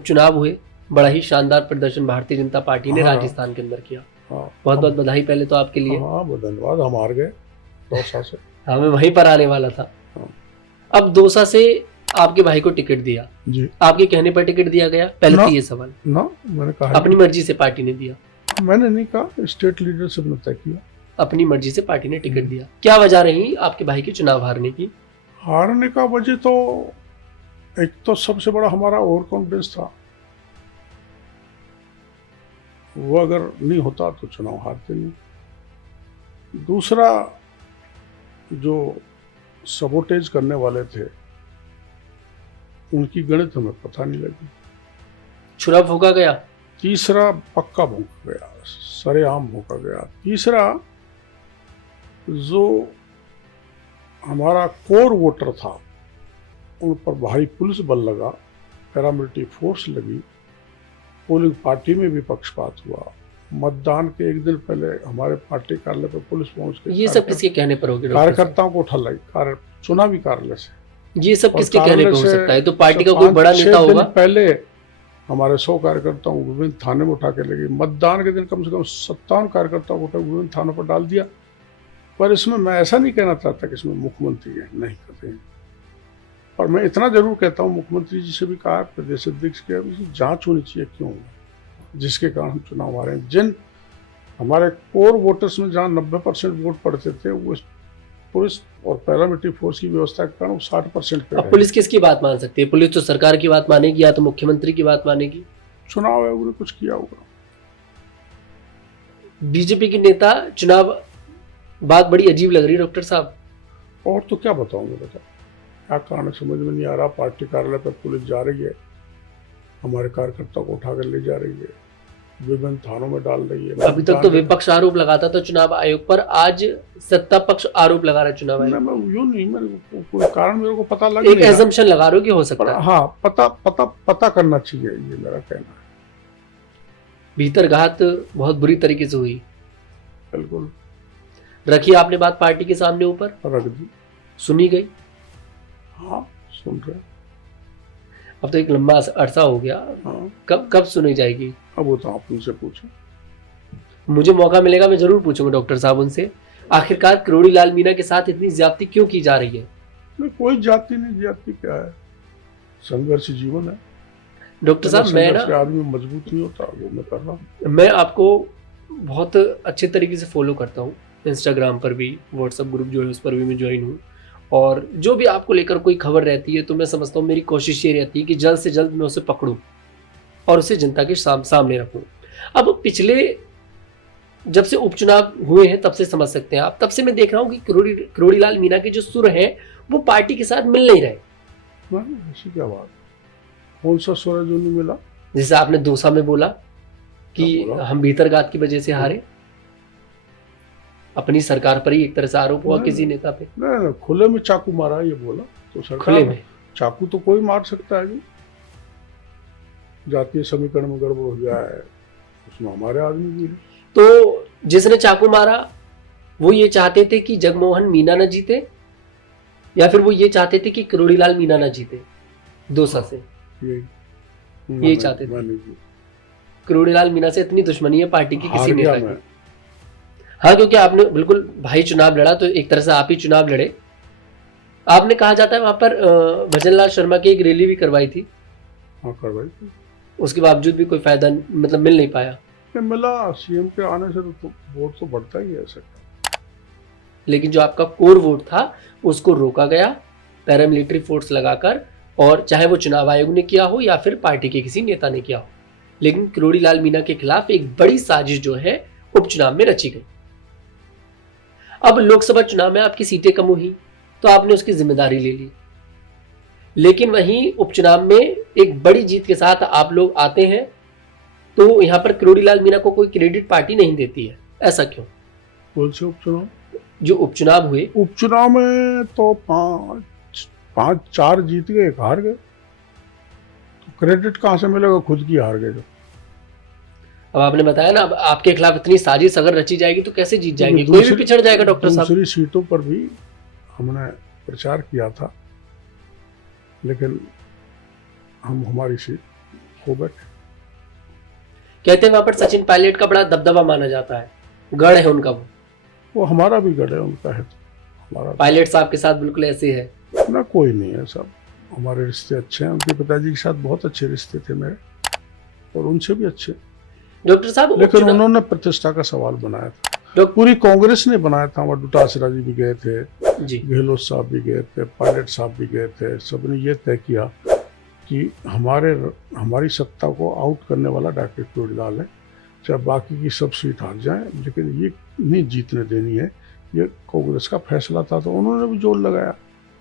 उपचुनाव हुए, बड़ा ही शानदार प्रदर्शन भारतीय जनता पार्टी ने हाँ। राजस्थान के अंदर किया। हाँ, बहुत बहुत बधाई पहले तो आपके लिए। हाँ धन्यवाद। हम हार गए दौसा से। हाँ, मैं वहीं पर आने वाला था। हाँ। अब दौसा से आपके भाई को टिकट दिया, जी आपके कहने पर टिकट दिया गया? पहले ना, तो ये सवाल। ना मैंने कहा अपनी मर्जी से पार्टी ने दिया? मैंने नहीं कहा, स्टेट लीडरशिप ने तय किया। अपनी मर्जी से पार्टी ने टिकट दिया। क्या वजह रही आपके भाई के चुनाव हारने की? हारने का वजह तो एक तो सबसे बड़ा हमारा ओवर कॉन्फिडेंस था। वो अगर नहीं होता तो चुनाव हारते नहीं। दूसरा, जो सबोटेज करने वाले थे उनकी गणित हमें पता नहीं लगी। छुरा फूका गया। तीसरा, पक्का भूखा गया, सरेआम भूखा गया। तीसरा, जो हमारा कोर वोटर था उन पर भारी पुलिस बल लगा, पैरामिलिट्री फोर्स लगी, पोलिंग पार्टी में भी पक्षपात हुआ। मतदान के एक दिन पहले हमारे पार्टी कार्यालय पर पुलिस पहुंच के ये सब किसके कहने पर होगी? कार्यकर्ताओं को उठा लाई, चुनावी कार्यालय से। ये सब और किसके कहने पे हो कार्यालय सकता है? तो पार्टी से का कोई बड़ा 5-6 नेता दिन होगा। पहले हमारे 100 कार्यकर्ताओं को विभिन्न थाने में उठा के ले गई। मतदान के दिन कम से कम 57 कार्यकर्ताओं को उठा विभिन्न थानों पर डाल दिया। पर इसमें मैं ऐसा नहीं कहना चाहता कि इसमें मुख्यमंत्री है, नहीं कहते हैं। और मैं इतना जरूर कहता हूँ, मुख्यमंत्री जी से भी कहा, प्रदेश अध्यक्ष के, जांच होनी चाहिए क्यों, जिसके कारण हम चुनाव हारे हैं। जिन हमारे कोर वोटर्स में जहाँ 90% वोट पड़ते थे, वो पुलिस और पैरामिलिट्री फोर्स की व्यवस्था के कारण 60% पे। अब पुलिस किसकी बात मान सकती है? पुलिस तो सरकार की बात मानेगी या तो मुख्यमंत्री की बात मानेगी। चुनाव आयोग ने कुछ किया होगा। बीजेपी के नेता चुनाव, बात बड़ी अजीब लग रही है डॉक्टर साहब। और तो क्या बताऊंगा, बता क्या कारण समझ में नहीं आ रहा। पार्टी कार्यालय पर पुलिस जा रही है, हमारे कार्यकर्ता को उठाकर ले जा रही है, विभिन्न थानों में डाल रही है। अभी तक तो विपक्ष आरोप लगाता था चुनाव आयोग पर, आज सत्ता पक्ष आरोप लगा रहा है चुनाव आयोग। मैं यूं नहीं, मैंने कोई कारण मेरे को पता लग एक नहीं रहा। एजम्पशन लगा रहे हो कि हो सकता है। हाँ, पता करना चाहिए, ये मेरा कहना है। भीतर घात बहुत बुरी तरीके से हुई। बिल्कुल रखी आपने बात पार्टी के सामने ऊपर, रख दी, सुनी गई। हाँ सुन रहे। अब तो एक लंबा अरसा हो गया। हाँ, कब सुनी जाएगी? अब वो तो आप उनसे पूछो। मुझे मौका मिलेगा मैं जरूर पूछूंगा डॉक्टर साहब उनसे। आखिरकार किरोड़ी लाल मीणा के साथ इतनी ज्यादती क्यों की जा रही है? नहीं, कोई जाति नहीं, जाति क्या है, संघर्ष जीवन है। डॉक्टर साहब मैं ना, आदमी मजबूत नहीं होता, वो मैं कर रहा हूँ। मैं आपको बहुत अच्छे तरीके से फॉलो करता हूँ, इंस्टाग्राम पर भी, व्हाट्सएप ग्रुप जो है उस पर भी मैं ज्वाइन हूँ। और जो भी आपको लेकर कोई खबर रहती है तो मैं समझता हूँ मेरी कोशिश ये रहती है कि जल्द से जल्द मैं उसे पकड़ूं और उसे जनता के सामने रखूं। अब पिछले जब से उपचुनाव हुए हैं तब से समझ सकते हैं आप, तब से मैं देख रहा हूँ कि किरोड़ी लाल मीणा के जो सुर हैं वो पार्टी के साथ मिल नहीं रहे। ऐसी क्या बात, कौन सा सुर जो नहीं मिला? जैसे आपने दौसा में बोला कि हम भीतरघात की वजह से हारे, अपनी सरकार पर ही एक तरह से आरोप हुआ किसी नेता पे। नहीं, खुले में चाकू मारा ये बोला तो सरकार, खुले में चाकू तो कोई मार सकता है जी। जातीय समीकरण में गड़बड़ हो जाए, उसमें हमारे आदमी भी। तो जिसने चाकू मारा वो ये चाहते थे कि जगमोहन मीणा न जीते, या फिर वो ये चाहते थे कि किरोड़ी लाल मीणा न जीते दौसा से? यही चाहते थे। किरोड़ी लाल मीणा से इतनी दुश्मनी है पार्टी की किसी नेता की। हाँ, क्योंकि आपने बिल्कुल भाई चुनाव लड़ा तो एक तरह से आप ही चुनाव लड़े। आपने कहा जाता है वहां पर भजनलाल शर्मा की एक रैली भी करवाई थी। हाँ करवाई थी। उसके बावजूद भी कोई फायदा मतलब मिल नहीं पाया। मिला, सीएम के आने से तो वोट तो बढ़ता ही है ऐसा। लेकिन जो आपका कोर वोट था उसको रोका गया पैरामिलिट्री फोर्स लगाकर, और चाहे वो चुनाव आयोग ने किया हो या फिर पार्टी के किसी नेता ने किया हो। लेकिन किरोड़ी लाल मीणा के खिलाफ एक बड़ी साजिश जो है उपचुनाव में रची गई। अब लोकसभा चुनाव में आपकी सीटें कम हुई तो आपने उसकी जिम्मेदारी ले ली, लेकिन वहीं उपचुनाव में एक बड़ी जीत के साथ आप लोग आते हैं तो यहां पर किरोड़ी लाल मीणा को कोई क्रेडिट पार्टी नहीं देती है। ऐसा क्यों? कौन से उपचुनाव? जो उपचुनाव हुए, उपचुनाव में तो 5-4 जीत गए, एक हार गए, तो क्रेडिट कहां से मिलेगा? खुद की हार गए जो। अब आपने बताया ना, अब आपके खिलाफ इतनी साजिश अगर रची जाएगी तो कैसे जीत जाएंगे? कोई भी पिछड़ जाएगा डॉक्टर साहब। दूसरी सीटों पर भी हमने प्रचार किया था, लेकिन हम हमारी सीट हो बैठे। कहते हैं वहां पर सचिन पायलट का बड़ा दबदबा माना जाता है, गढ़ है उनका वो हमारा भी गढ़ है, उनका है, हमारा पायलट साहब के साथ बिल्कुल ऐसे है। ना कोई नहीं है, सब हमारे रिश्ते अच्छे हैं। उनके पिताजी के साथ बहुत अच्छे रिश्ते थे मेरे, और उनसे भी अच्छे। डॉक्टर साहब लेकिन उन्होंने प्रतिष्ठा का सवाल बनाया था, पूरी कांग्रेस ने बनाया था। हमारे डोटासरा जी भी गए थे जी, गहलोत साहब भी गए थे, पायलट साहब भी गए थे। सबने ये तय किया कि हमारी सत्ता को आउट करने वाला डॉक्टर किरोड़ीलाल है, चाहे बाकी की सब सीट हार जाए, लेकिन ये नहीं जीतने देनी है। ये कांग्रेस का फैसला था, तो उन्होंने भी जोर लगाया।